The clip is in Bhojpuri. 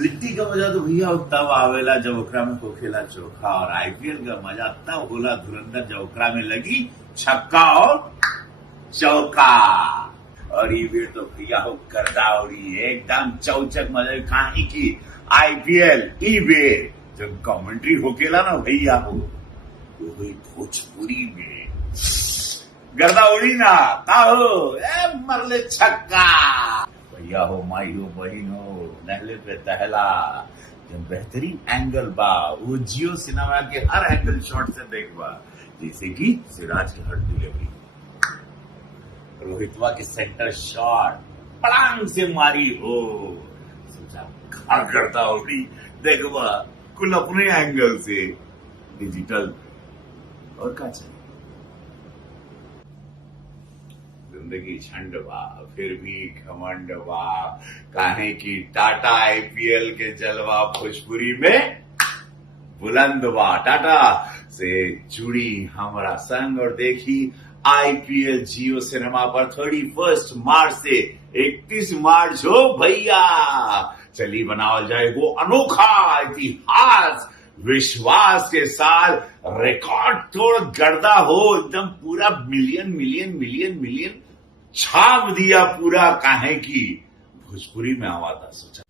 लिट्टी का मजा तो भैया तब आवेला जब ओकरा में होखेला चोखा, और आईपीएल का मजा तब होला धुरंधर जब ओकरा में लगी छक्का और चौका। और ये बेर तो भैया हो करदा उड़ी एकदम चौचक मजा कहानी की आईपीएल ई बेर जब कमेंट्री होकेला ना भैया हो वो हुई भोजपुरी में गर्दा उड़ी ना का हो मरले छक्का। भैया हो माई हो बहन हो नहले पे तहला जब बेहतरीन एंगल बा वो जियो सिनेमा के हर एंगल शॉट से देखबा, जैसे कि सिराज की हट डिलीवरी, रोहितवा के सेंटर शॉट पड़ांग से मारी हो, सोचा घर करता होगी देखबा कुल अपने एंगल से डिजिटल। और क्या चाहिए, जिंदगी झंड बा फिर भी घमंड बा, काहे की टाटा आईपीएल के जलवा भोजपुरी में बुलंद बा। टाटा से जुड़ी हमारा संग और देखी आईपीएल जियो सिनेमा पर 31 मार्च से 31 मार्च हो भैया। चली बनावल जाए वो अनोखा इतिहास विश्वास के साथ, रिकॉर्ड तोड़ गर्दा हो एकदम पूरा मिलियन मिलियन मिलियन मिलियन छाप दिया पूरा, काहे की भोजपुरी में आवा था। सोचा